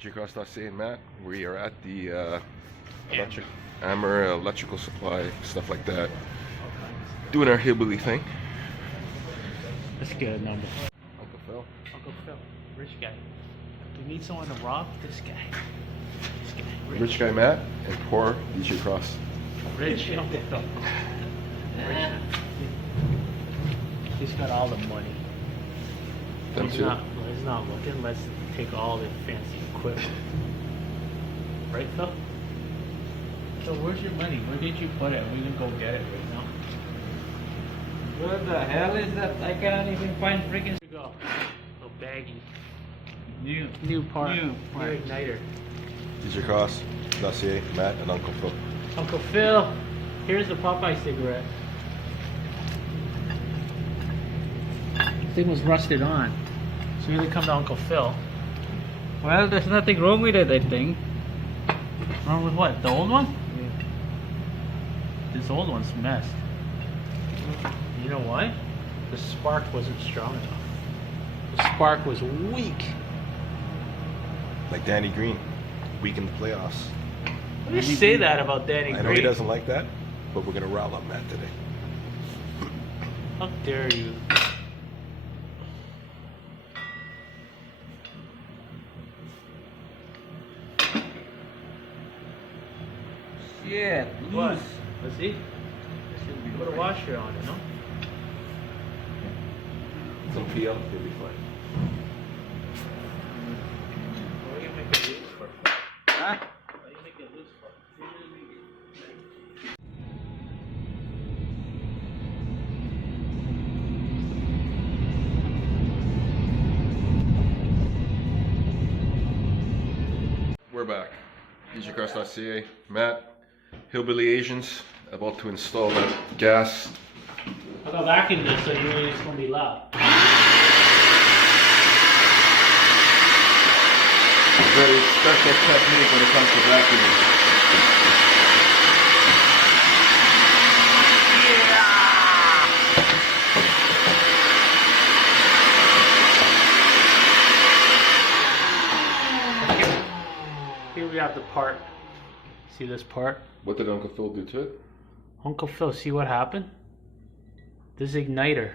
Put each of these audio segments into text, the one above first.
DjCross.ca Mat. We are at the Hammer electrical supply, stuff like that. Doing our hillbilly thing. Let's get a number. Uncle Phil. Uncle Phil, rich guy. We need someone to rob this guy. This guy, Rich guy Matt and poor DjCross. Rich Uncle Phil. Rich. He's got all the money. Them He's too. not looking. Let's take all the fancy equipment. Right, Phil? So where's your money? Where did you put it? We can go get it right now. What the hell is that? I can't even find freaking. Here we go. Little baggy. New part. New New part. igniter. DjCross.ca Matt and Uncle Phil. Uncle Phil, here's the Popeye cigarette. This thing was rusted on. So here they come to Uncle Phil. Well, there's nothing wrong with it, I think. Wrong with what? The old one? Yeah. This old one's messed. You know why? The spark wasn't strong enough. The spark was weak. Like Danny Green, weak in the playoffs. What do you say that about Danny I Green? know he doesn't like that, but we're gonna rile up Matt today. How dare you? Shit, What? loose. Let's see. Put a washer on it, no? Some PL, he'll be fine. What do you make it loose for? Huh? What do you make it loose for? We're back. DjCross.ca Matt, Hillbilly Asians, about to install that gas. I'll go vacuum this so you know it's going to be loud. Very special technique when it comes to vacuuming. Here we have the part. See this part? What did Uncle Phil do to it? Uncle Phil, see what happened? This igniter,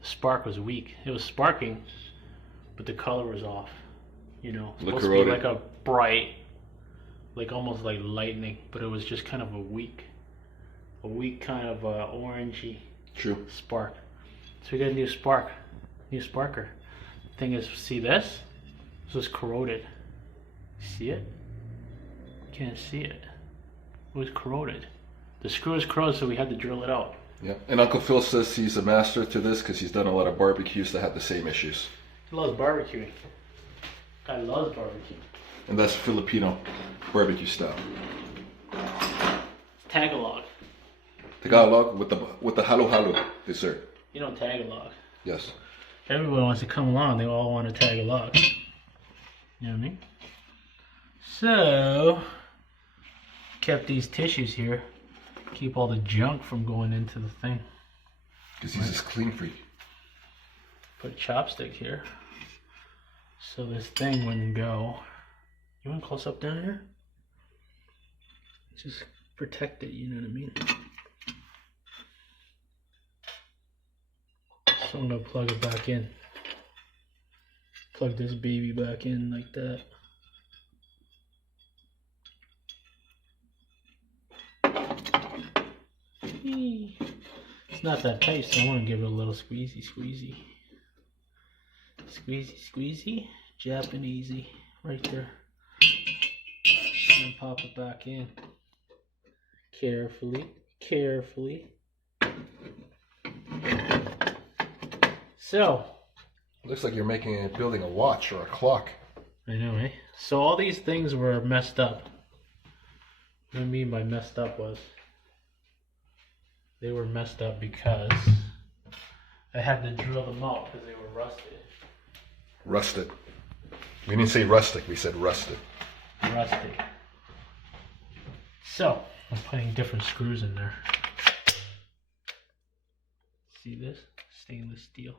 the spark was weak. It was sparking, but the color was off. You know, it's supposed to be like a bright, like almost like lightning, but it was just kind of a weak kind of orangey True. spark. So we got a new spark, new sparker. Thing is, see this? This was corroded. See it? Can't see it. It was corroded. The screw is corroded, so we had to drill it out. Yeah, and Uncle Phil says he's a master to this because he's done a lot of barbecues that had the same issues. He loves barbecuing. Guy loves barbecue. And that's Filipino barbecue style. Tagalog. Tagalog with the halo dessert. You know Tagalog. Yes. Everyone wants to come along. They all want to tag along. You know what I mean? So, kept these tissues here. Keep all the junk from going into the thing. Because he's this clean freak. Put a chopstick here. So this thing wouldn't go. You want close up down here? Just protect it, you know what I mean? So I'm gonna plug it back in. Plug this baby back in like that. It's not that tight, so I want to give it a little squeezy. Squeezy. Japanesey. Right there. And then pop it back in. Carefully. So. Looks like you're building a watch or a clock. I know, eh? So all these things were messed up. What I mean by messed up was they were messed up because I had to drill them out because they were rusted. Rusted. We didn't say rustic, we said rusted. Rusted. So I'm putting different screws in there. See this? Stainless steel.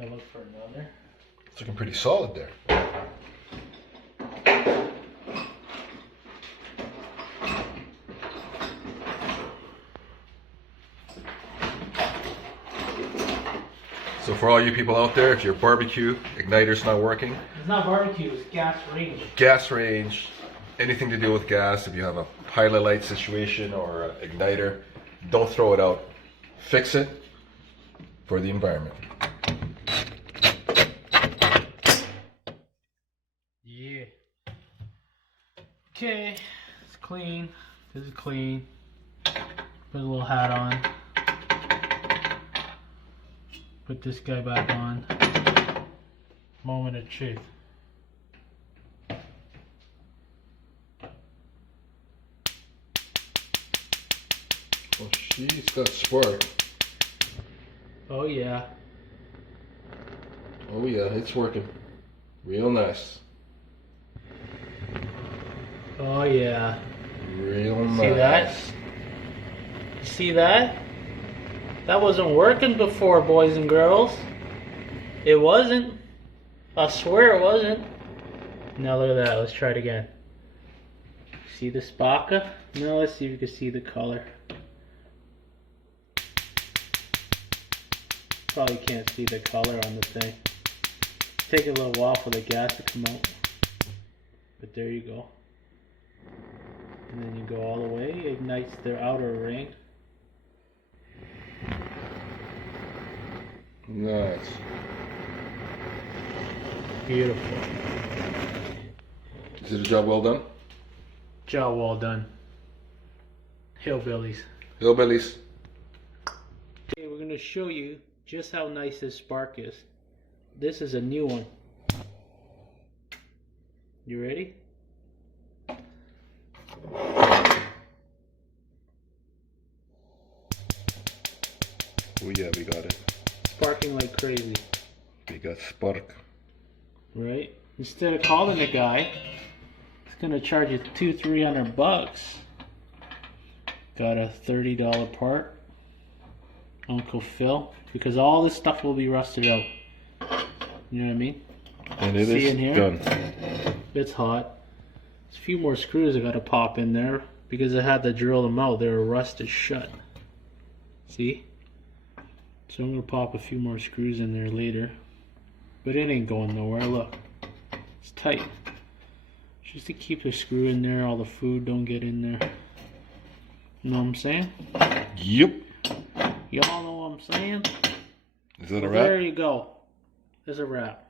Gotta look for another. It's looking pretty solid there. So for all you people out there, if your barbecue igniter's not working, It's not barbecue, it's gas range. gas range, anything to do with gas, if you have a pilot light situation or an igniter, don't throw it out. Fix it for the environment. Yeah. Okay, it's clean. This is clean. Put a little hat on. Put this guy back on. Moment of truth. Well, she's got spark. Oh yeah. Oh yeah, it's working. Real nice. Oh yeah. Real nice. See that? You see that? That wasn't working before, boys and girls. It wasn't. I swear it wasn't. Now look at that. Let's try it again. See the spaka? Now let's see if you can see the color. Probably can't see the color on the thing. Take a little while for the gas to come out. But there you go. And then you go all the way. It ignites the outer ring. Nice. Beautiful. Is it a job well done? Job well done. Hillbillies. Hillbillies. Okay, we're going to show you just how nice this spark is. This is a new one. You ready? Oh yeah, we got it. Sparking like crazy. We got spark. Right? Instead of calling the guy, it's going to charge you $200-300. Got a $30 part. Uncle Phil. Because all this stuff will be rusted out. You know what I mean? And it See is in here? done. It's hot. There's a few more screws I got to pop in there. Because I had to drill them out. They were rusted shut. See? So I'm going to pop a few more screws in there later. But it ain't going nowhere. Look. It's tight. Just to keep the screw in there. All the food don't get in there. You know what I'm saying? Yep. Y'all know what I'm saying? Is that a Well, wrap? there you go. There's a wrap.